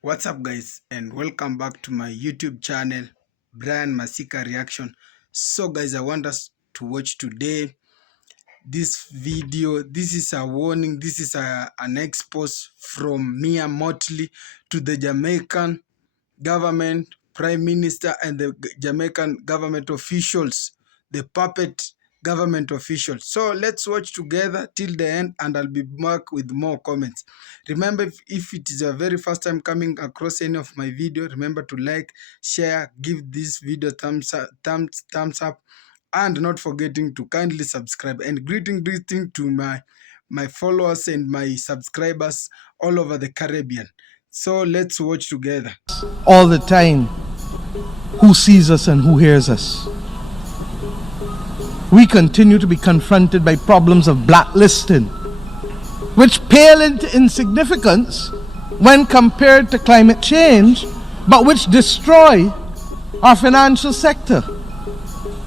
What's up, guys, and welcome back to my YouTube channel, Brian Masika Reaction. So guys, I want us to watch today this video. This is a warning. This is an expose from Mia Mottley to the Jamaican government, prime minister, and the Jamaican government officials, the puppet government officials. So let's watch together till the end, and I'll be back with more comments. Remember, if it is your very first time coming across any of my video, remember to like, share, give this video thumbs up, and not forgetting to kindly subscribe. And greeting to my followers and my subscribers all over the Caribbean. So let's watch together. All the time, who sees us and who hears us. We continue to be confronted by problems of blacklisting, which pale into insignificance when compared to climate change, but which destroy our financial sector.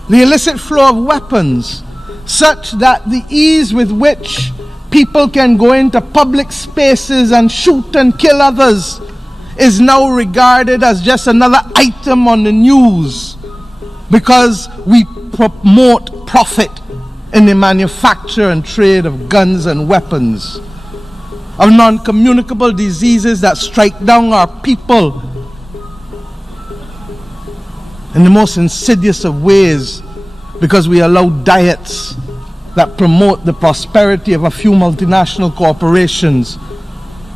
The illicit flow of weapons, such that the ease with which people can go into public spaces and shoot and kill others is now regarded as just another item on the news because we promote profit in the manufacture and trade of guns and weapons, of non-communicable diseases that strike down our people in the most insidious of ways because we allow diets that promote the prosperity of a few multinational corporations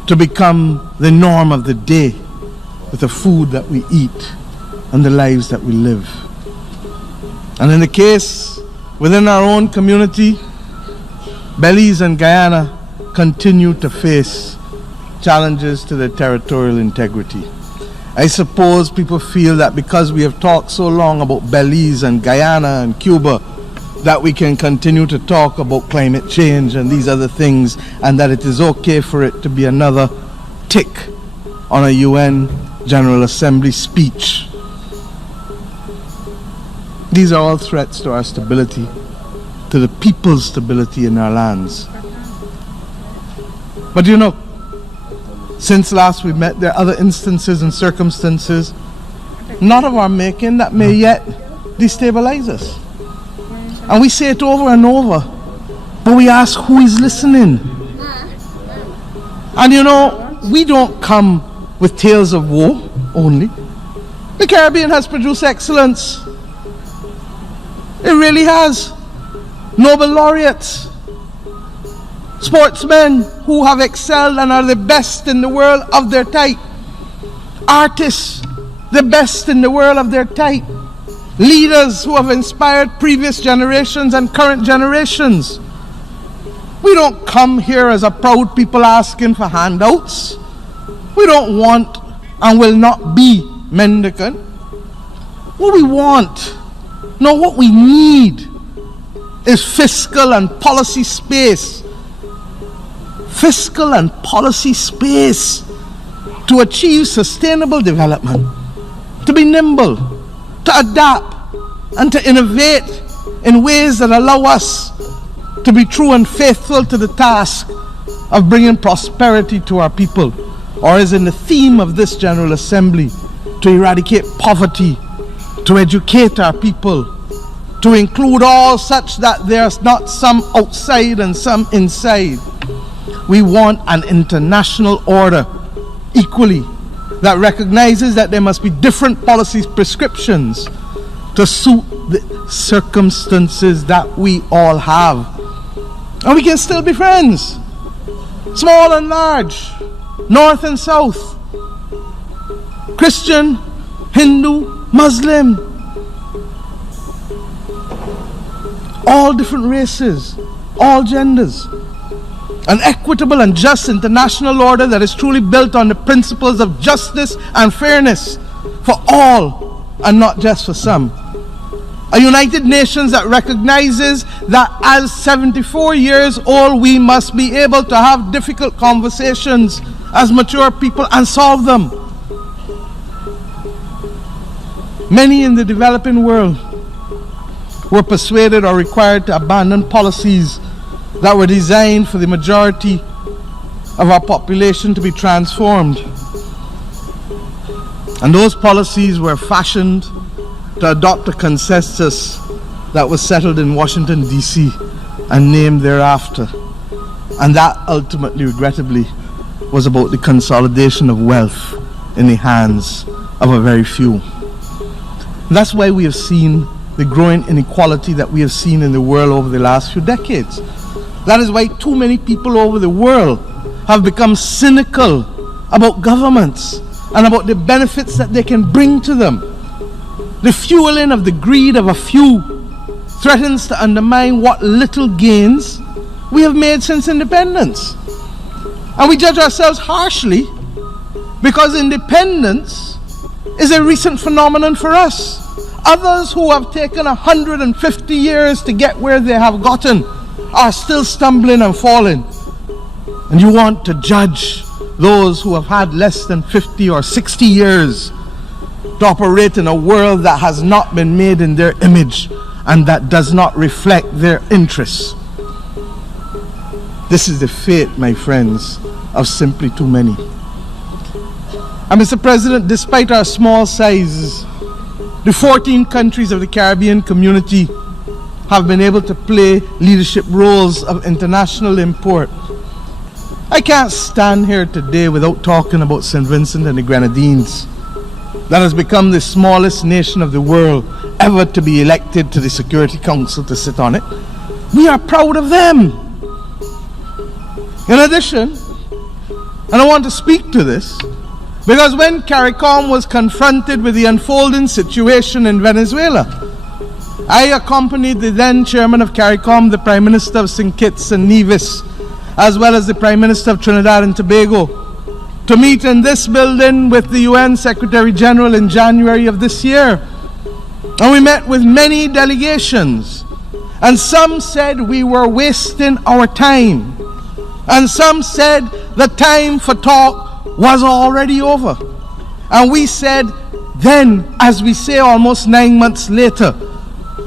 to become the norm of the day with the food that we eat and the lives that we live. And in the case within our own community, Belize and Guyana continue to face challenges to their territorial integrity. I suppose people feel that because we have talked so long about Belize and Guyana and Cuba, that we can continue to talk about climate change and these other things, and that it is okay for it to be another tick on a UN General Assembly speech. These are all threats to our stability, to the people's stability in our lands. But you know, since last we met, there are other instances and circumstances, not of our making, that may yet destabilize us. And we say it over and over, but we ask who is listening. And you know, we don't come with tales of woe only. The Caribbean has produced excellence. It really has. Nobel laureates, sportsmen who have excelled and are the best in the world of their type, artists, the best in the world of their type, leaders who have inspired previous generations and current generations. We don't come here as a proud people asking for handouts. We don't want and will not be mendicant. What we want, no, what we need is fiscal and policy space. Fiscal and policy space to achieve sustainable development, to be nimble, to adapt, and to innovate in ways that allow us to be true and faithful to the task of bringing prosperity to our people, or as in the theme of this General Assembly, to eradicate poverty, to educate our people, to include all such that there's not some outside and some inside. We want an international order equally that recognizes that there must be different policy prescriptions to suit the circumstances that we all have. And we can still be friends, small and large, north and south, Christian, Hindu, Muslim, all different races, all genders. An equitable and just international order that is truly built on the principles of justice and fairness for all and not just for some. A United Nations that recognizes that as 74 years old we must be able to have difficult conversations as mature people and solve them. Many in the developing world were persuaded or required to abandon policies that were designed for the majority of our population to be transformed. And those policies were fashioned to adopt a consensus that was settled in Washington, D.C. and named thereafter. And that ultimately, regrettably, was about the consolidation of wealth in the hands of a very few. And that's why we have seen the growing inequality that we have seen in the world over the last few decades. That is why too many people over the world have become cynical about governments and about the benefits that they can bring to them. The fueling of the greed of a few threatens to undermine what little gains we have made since independence. And we judge ourselves harshly because independence is a recent phenomenon for us. Others who have taken 150 years to get where they have gotten are still stumbling and falling. And you want to judge those who have had less than 50 or 60 years to operate in a world that has not been made in their image and that does not reflect their interests. This is the fate, my friends, of simply too many. And Mr. President, despite our small sizes, the 14 countries of the Caribbean community have been able to play leadership roles of international import. I can't stand here today without talking about St. Vincent and the Grenadines, that has become the smallest nation of the world ever to be elected to the Security Council to sit on it. We are proud of them. In addition, and I want to speak to this, because when CARICOM was confronted with the unfolding situation in Venezuela, I accompanied the then chairman of CARICOM, the Prime Minister of St. Kitts and Nevis, as well as the Prime Minister of Trinidad and Tobago, to meet in this building with the UN Secretary General in January of this year. And we met with many delegations, and some said we were wasting our time, and some said the time for talk was already over. And we said then, as we say almost 9 months later,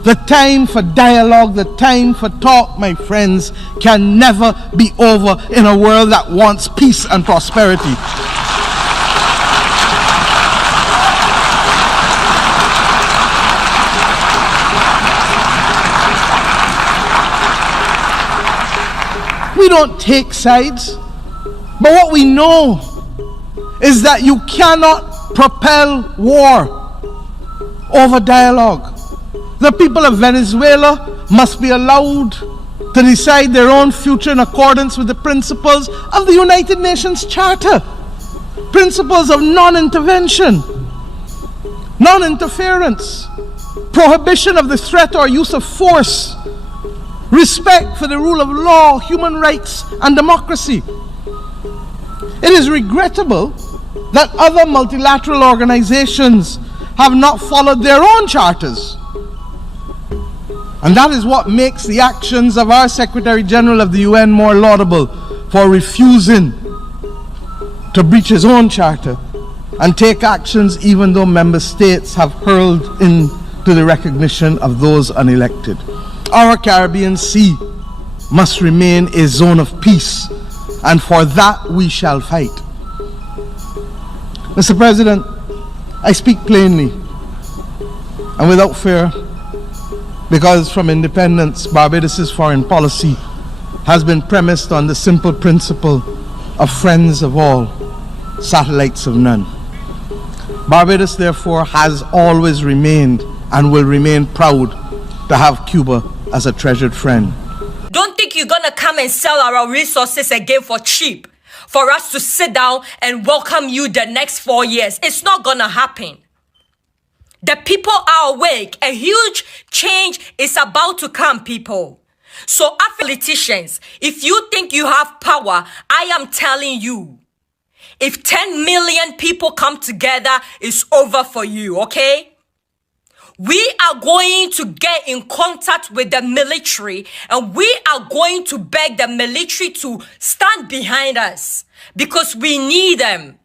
the time for dialogue, the time for talk, my friends, can never be over in a world that wants peace and prosperity. We don't take sides, but what we know is that you cannot propel war over dialogue. The people of Venezuela must be allowed to decide their own future in accordance with the principles of the United Nations Charter. Principles of non-intervention, non-interference, prohibition of the threat or use of force, respect for the rule of law, human rights, and democracy. It is regrettable that other multilateral organizations have not followed their own charters. And that is what makes the actions of our Secretary General of the UN more laudable, for refusing to breach his own charter and take actions even though member states have hurled into the recognition of those unelected. Our Caribbean Sea must remain a zone of peace, and for that we shall fight. Mr. President, I speak plainly and without fear, because from independence, Barbados' foreign policy has been premised on the simple principle of friends of all, satellites of none. Barbados, therefore, has always remained and will remain proud to have Cuba as a treasured friend. Don't think you're gonna come and sell our resources again for cheap, for us to sit down and welcome you the next 4 years. It's not gonna happen. The people are awake. A huge change is about to come, people. So, politicians, if you think you have power, I am telling you, if 10 million people come together, it's over for you, okay? We are going to get in contact with the military, and we are going to beg the military to stand behind us because we need them.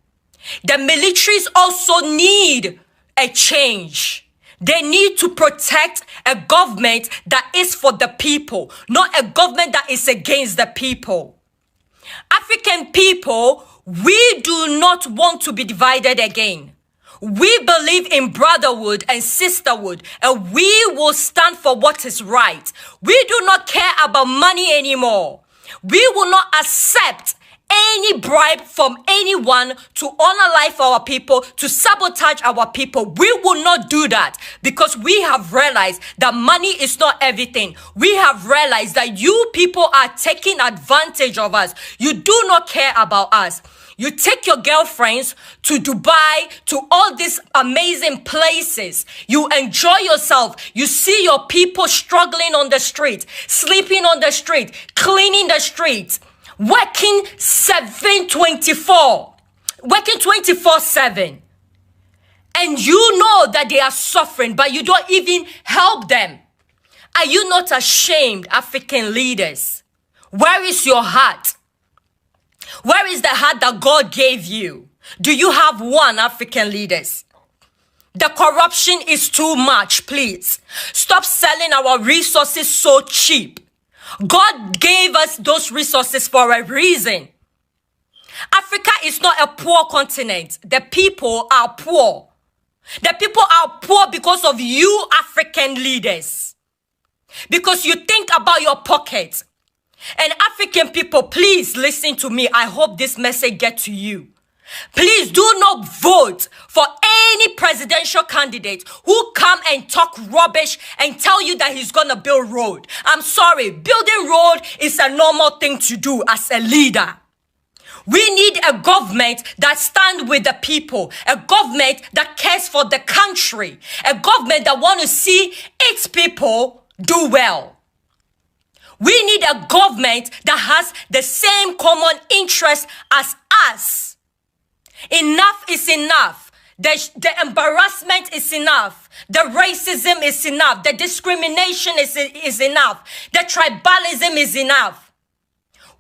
The militaries also need a change. They need to protect a government that is for the people, not a government that is against the people. African people, we do not want to be divided again. We believe in brotherhood and sisterhood, and we will stand for what is right. We do not care about money anymore. We will not accept any bribe from anyone to honor life for our people, to sabotage our people. We will not do that, because we have realized that money is not everything. We have realized that you people are taking advantage of us. You do not care about us. You take your girlfriends to Dubai, to all these amazing places. You enjoy yourself. You see your people struggling on the street, sleeping on the street, cleaning the street, working 24/7. And you know that they are suffering, but you don't even help them. Are you not ashamed, African leaders? Where is your heart? Where is the heart that God gave you? Do you have one, African leaders? The corruption is too much, please. Stop selling our resources so cheap. God gave us those resources for a reason. Africa is not a poor continent. The people are poor. The people are poor because of you, African leaders. Because you think about your pocket. And African people, please listen to me. I hope this message gets to you. Please do not vote for any presidential candidate who come and talk rubbish and tell you that he's going to build road. I'm sorry, building road is a normal thing to do as a leader. We need a government that stands with the people, a government that cares for the country, a government that wants to see its people do well. We need a government that has the same common interest as us. Enough is enough. The embarrassment is enough. The racism is enough. The discrimination is enough. The tribalism is enough.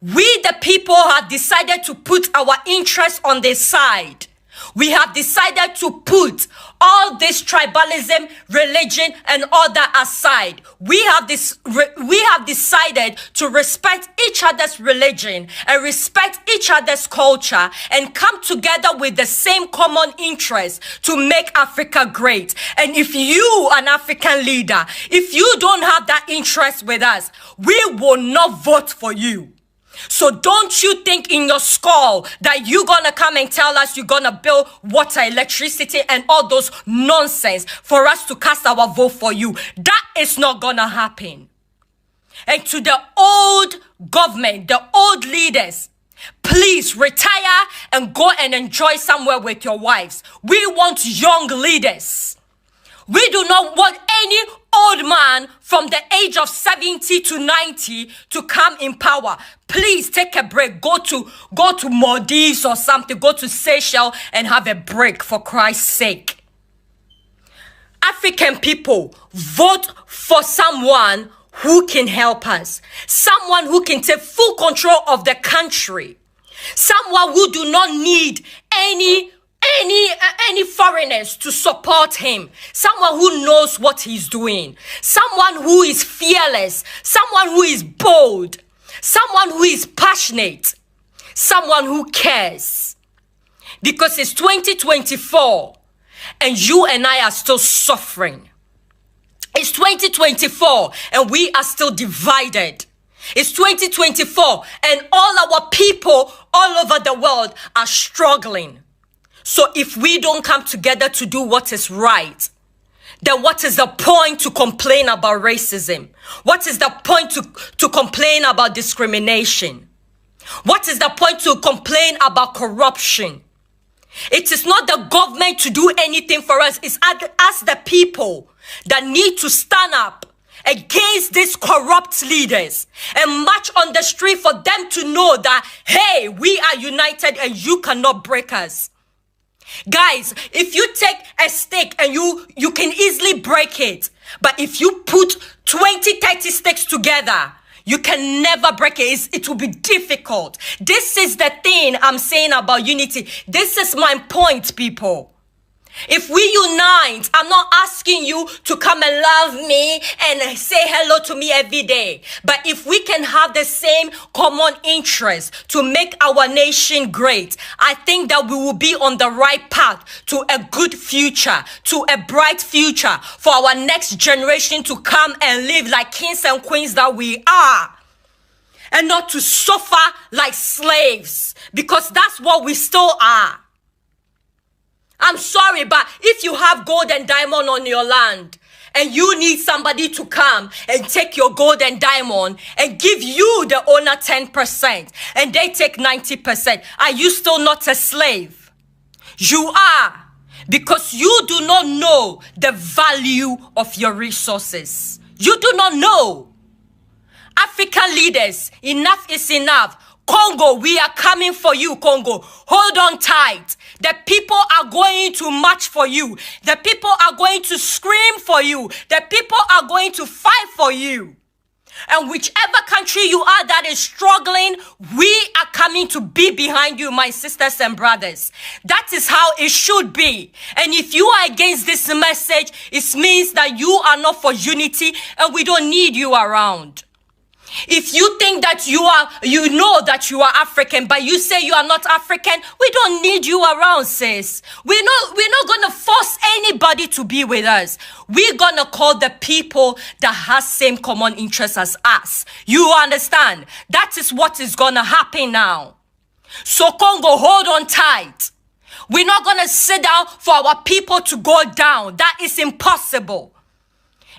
We, the people, have decided to put our interests on the side. We have decided to put all this tribalism, religion, and all that aside. We have decided to respect each other's religion and respect each other's culture and come together with the same common interest to make Africa great. And if you, an African leader, if you don't have that interest with us, we will not vote for you. So don't you think in your skull that you're going to come and tell us you're going to build water, electricity, and all those nonsense for us to cast our vote for you. That is not going to happen. And to the old government, the old leaders, please retire and go and enjoy somewhere with your wives. We want young leaders. We do not want any old man from the age of 70 to 90 to come in power. Please take a break. Go to Maldives or something. Go to Seychelles and have a break, for Christ's sake. African people, vote for someone who can help us. Someone who can take full control of the country. Someone who do not need any foreigners to support him. Someone who knows what he's doing. Someone who is fearless. Someone who is bold. Someone who is passionate. Someone who cares. Because it's 2024 and you and I are still suffering. It's 2024 and we are still divided. It's 2024 and all our people all over the world are struggling. So if we don't come together to do what is right, then what is the point to complain about racism? What is the point to complain about discrimination? What is the point to complain about corruption? It is not the government to do anything for us. It's us, the people, that need to stand up against these corrupt leaders and march on the street for them to know that, hey, we are united and you cannot break us. Guys, if you take a stick and you can easily break it, but if you put 20, 30 sticks together, you can never break it. It will be difficult. This is the thing I'm saying about unity. This is my point, people. If we unite, I'm not asking you to come and love me and say hello to me every day. But if we can have the same common interest to make our nation great, I think that we will be on the right path to a good future, to a bright future for our next generation to come and live like kings and queens that we are. And not to suffer like slaves, because that's what we still are. I'm sorry, but if you have gold and diamond on your land and you need somebody to come and take your gold and diamond and give you the owner 10% and they take 90%, are you still not a slave? You are, because you do not know the value of your resources. You do not know. African leaders, enough is enough. Congo, we are coming for you, Congo. Hold on tight. The people are going to march for you. The people are going to scream for you. The people are going to fight for you. And whichever country you are that is struggling, we are coming to be behind you, my sisters and brothers. That is how it should be. And if you are against this message, it means that you are not for unity and we don't need you around. If you think that you know that you are African, but you say you are not African, we don't need you around, sis. We're not gonna force anybody to be with us. We're gonna call the people that has same common interests as us. You understand? That is what is gonna happen now. So Congo, hold on tight. We're not gonna sit down for our people to go down. That is impossible.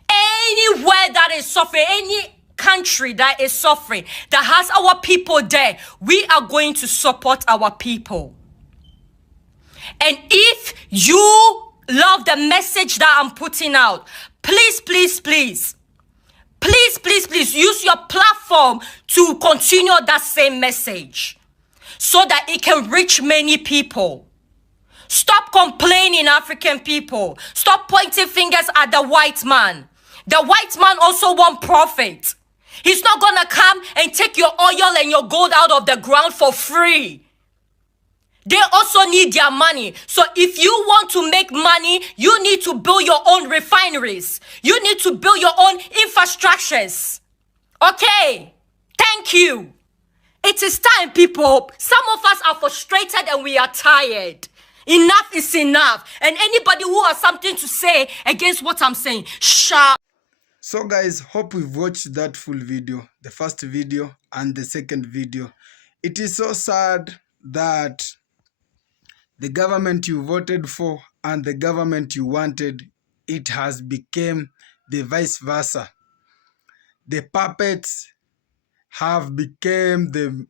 Anywhere that is suffering, any country that is suffering, that has our people there, we are going to support our people. And if you love the message that I'm putting out, please use your platform to continue that same message so that it can reach many people. Stop complaining, African people. Stop pointing fingers at the white man. The white man also wants profit. He's not gonna come and take your oil and your gold out of the ground for free. They also need their money. So if you want to make money, you need to build your own refineries. You need to build your own infrastructures. Okay? Thank you. It is time, people. Some of us are frustrated and we are tired. Enough is enough. And anybody who has something to say against what I'm saying, shut. So guys, hope we've watched that full video, the first video and the second video. It is so sad that the government you voted for and the government you wanted, it has become the vice versa. The puppets have become the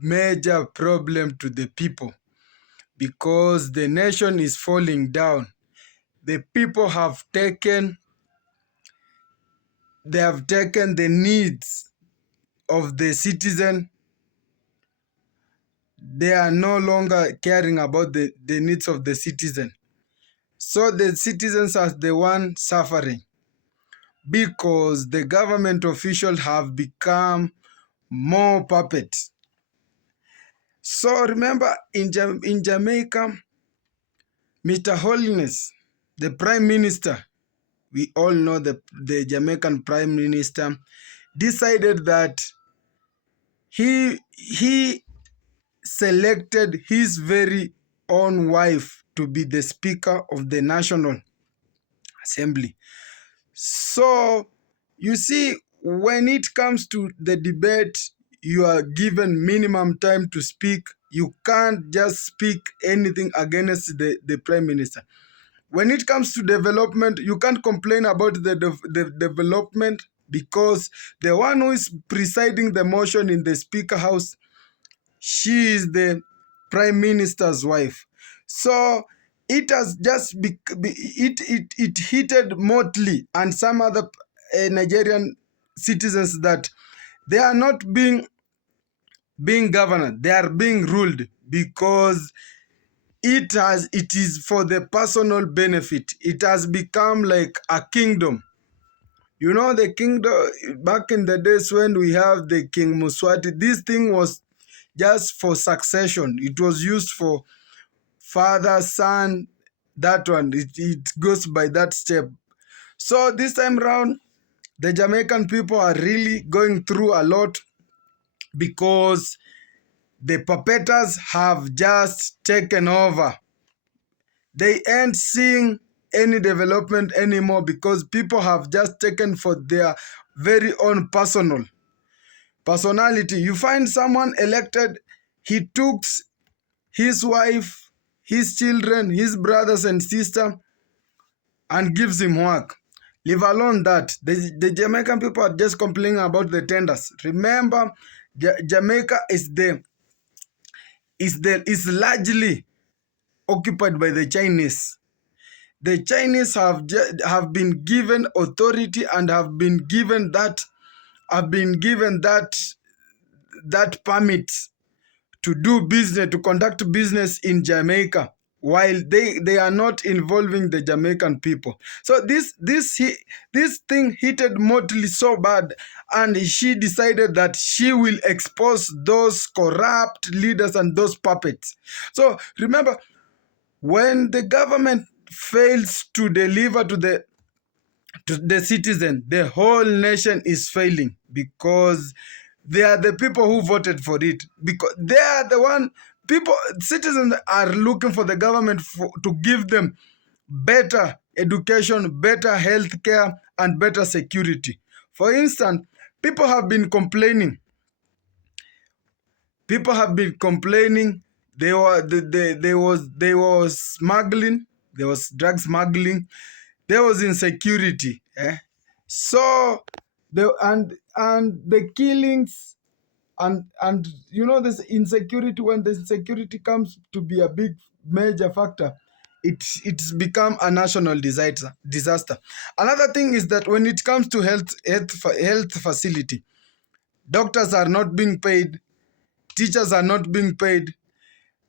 major problem to the people because the nation is falling down. The people have taken the needs of the citizen. They are no longer caring about the needs of the citizen. So the citizens are the one suffering because the government officials have become more puppets. So remember in Jamaica, Mr. Holiness, the Prime Minister, we all know the Jamaican Prime Minister, decided that he selected his very own wife to be the Speaker of the National Assembly. So, you see, when it comes to the debate, you are given minimum time to speak. You can't just speak anything against the Prime Minister. When it comes to development, you can't complain about the development because the one who is presiding the motion in the Speaker House, she is the Prime Minister's wife. So it has just it hitted Mottley and some other Nigerian citizens that they are not being governed, they are being ruled because it is for the personal benefit. It has become like a kingdom. You know, the kingdom back in the days when we have the King Muswati, this thing was just for succession. It was used for father, son, that one. It goes by that step. So this time round, the Jamaican people are really going through a lot because the puppeteers have just taken over. They ain't seeing any development anymore because people have just taken for their very own personality. You find someone elected, he took his wife, his children, his brothers and sister, and gives him work. Leave alone that. The Jamaican people are just complaining about the tenders. Remember, Jamaica is largely occupied by the Chinese. The Chinese have been given authority and have been given that permit to do business, to conduct business in Jamaica, while they are not involving the Jamaican people. So this thing hit Mottley so bad, and she decided that she will expose those corrupt leaders and those puppets. So remember, when the government fails to deliver to the citizen, the whole nation is failing, because they are the people who voted for it, because they are the one people. Citizens are looking for the government to give them better education, better health care, and better security. For instance, people have been complaining there was smuggling, there was drug smuggling, there was insecurity, so and the killings, and this insecurity. When the insecurity comes to be a big major factor, it's become a national disaster. Another thing is that when it comes to health facility, doctors are not being paid, teachers are not being paid.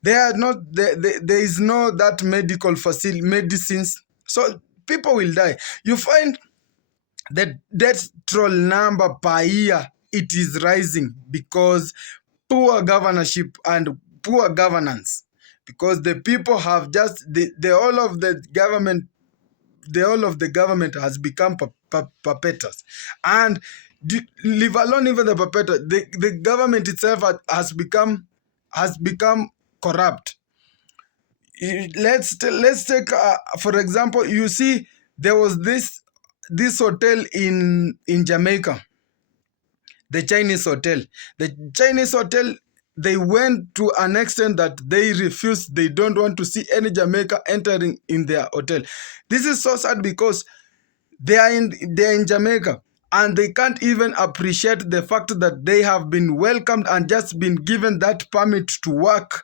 There is no that medical facility medicines, so people will die. You find the death toll number per year, it is rising because poor governorship and poor governance, because the people have just the all of the government has become puppeters, and leave alone even the puppeter, the government itself has become corrupt. Let's take for example, you see, there was this hotel in Jamaica, the Chinese hotel. The Chinese hotel, they went to an extent that they refused. They don't want to see any Jamaica entering in their hotel. This is so sad because they are in Jamaica, and they can't even appreciate the fact that they have been welcomed and just been given that permit to work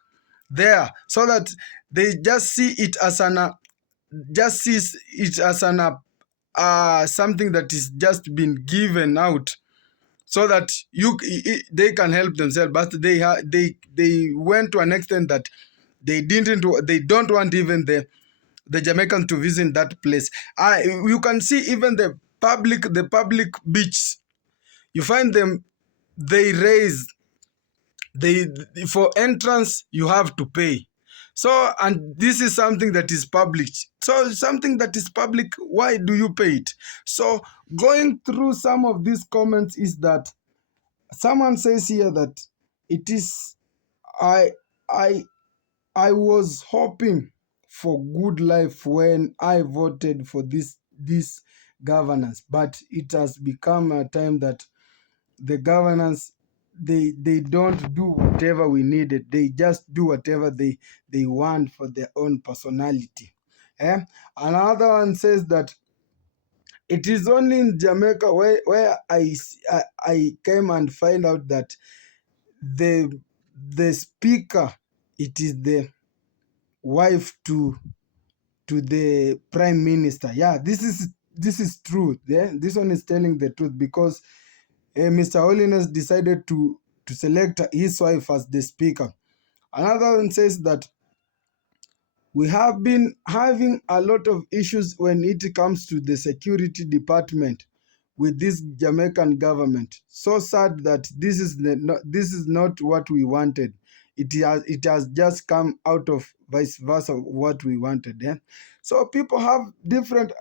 there, so that they just see it as something that is just been given out, so that they can help themselves. But they went to an extent that they don't want even the Jamaicans to visit that place. You can see even the public beach. You find them, they raise they for entrance you have to pay. So, and this is something that is public. So something that is public, why do you pay it? So going through some of these comments is that someone says here that it is I I I was hoping for good life when I voted for this governance, but it has become a time that the governance, they don't do whatever we needed. They just do whatever they want for their own personality. Eh? Another one says that it is only in Jamaica where I came and find out that the speaker, it is the wife to the prime minister. Yeah, this is true. Yeah, this one is telling the truth, because Mr. Holiness decided to select his wife as the speaker. Another one says that we have been having a lot of issues when it comes to the security department with this Jamaican government. So sad that this is not what we wanted. It has just come out of vice versa what we wanted. Yeah? So people have different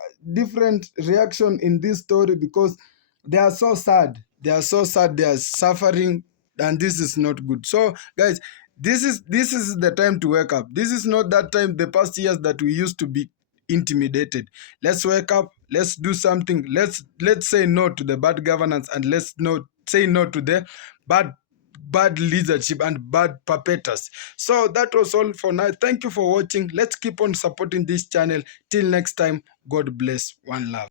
reaction in this story because they are so sad. They are so sad. They are suffering, and this is not good. So, guys, this is the time to wake up. This is not that time the past years that we used to be intimidated. Let's wake up. Let's do something. Let's say no to the bad governance, and let's say no to the bad leadership and bad puppeters. So that was all for now. Thank you for watching. Let's keep on supporting this channel. Till next time, God bless. One love.